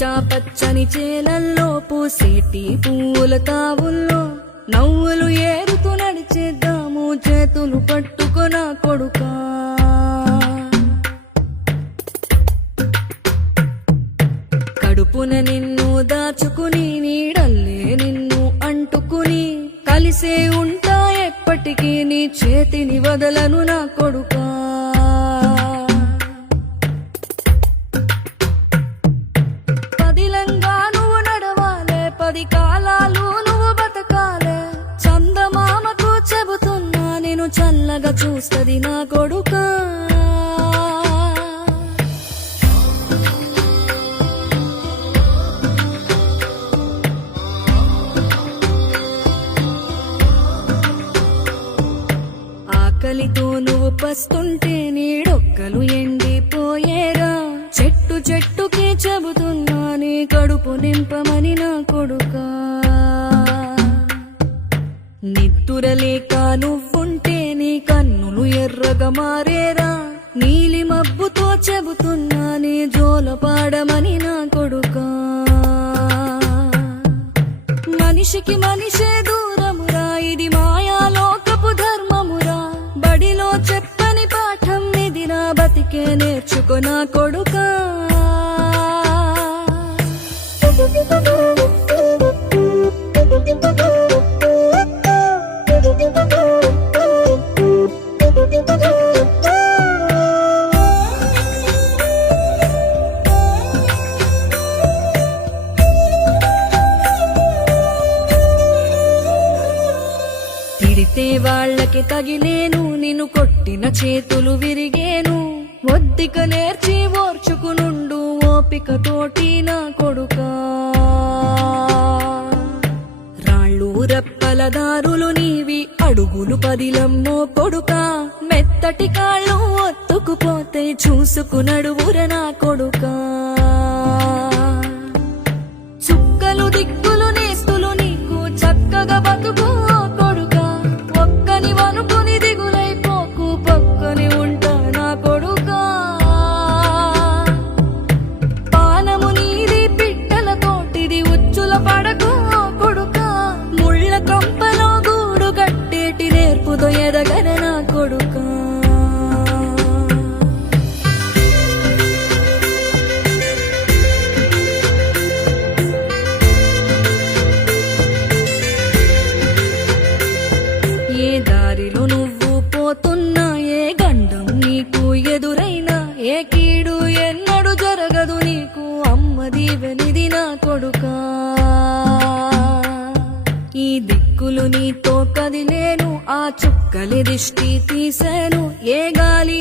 పచ్చా పచ్చని చేలల్లో పూసేటి పూల తావుల్లో నవ్వులు ఏరుతూ నడిచేద్దాము చేతులు పట్టుకొన కొడుకా. కడుపున నిన్ను దాచుకుని నీడల్లే నిన్ను అంటుకుని కలిసే ఉంటా ఎప్పటికీ నీ చేతిని వదలను నా కొడుకా. పదిలంగా నువ్వు నడవాలే, 10 కాలాలు నువ్వు బతకాలే. చందమామకు చెబుతున్నా నేను చల్లగా చూస్తది నా కొడుకా. ఆకలితో నువ్వు పస్తుంటే నీడొక్కలు ఎండిపోయేరా. చెట్టు చెట్టుకి చెబుతున్నా నీ కడుపు నింపమని నా కొడుకా. నిద్దురలేక నువ్వుంటే నీ కన్నులు ఎర్రగా మారేరా. నీలి మబ్బుతో చెబుతున్నా నీ జోల పాడమని నా కొడుకా. మనిషికి మనిషే దూరమురా, ఇది మాయాలోకపు ధర్మమురా. బడిలో చెప్పని పాఠం ఇది నా బతికే నేర్చుకో నా కొడుకా. తిడితే వాళ్ళకి తగిలేను, నిన్ను కొట్టిన చేతులు విరిగేను. ఒద్దిక నేర్చి ఓర్చుకునుండు ఓపిక తోటి నా కొడుకా. రాళ్ళు రప్పల దారులు నీవి, అడుగులు పదిలమ్మో కొడుకా. మెత్తటి కాళ్ళు ఒత్తుకుపోతే చూసుకునడువుర నా కొడుకా. చుక్కలు దిక్కులు నేస్తులు నీకు చక్కగా బతుకు కొడుకా. ఒక్కని వనుకుని దిగులైపోకు, పక్కని ఉంటా నా కొడుకా. పానము నీది పిట్టల తోటిది, ఉచ్చుల పడకు కొడుకా. ముళ్ళ కంపలో గూడు కట్టేటి నేర్పుతో ఎదగన నా కొడుకా. ఏ దారిలో నువ్వు పోతున్నా, ఏ గండం నీకు ఎదురైనా, ఏ కీడు ఎన్నడు జరగదు నీకు అమ్మ దీవెనిది నా కొడుకా. ఈ దిక్కులు నీతో కదిలేను, ఆ చుక్కలి దిష్టి తీశాను. ఏ గాలి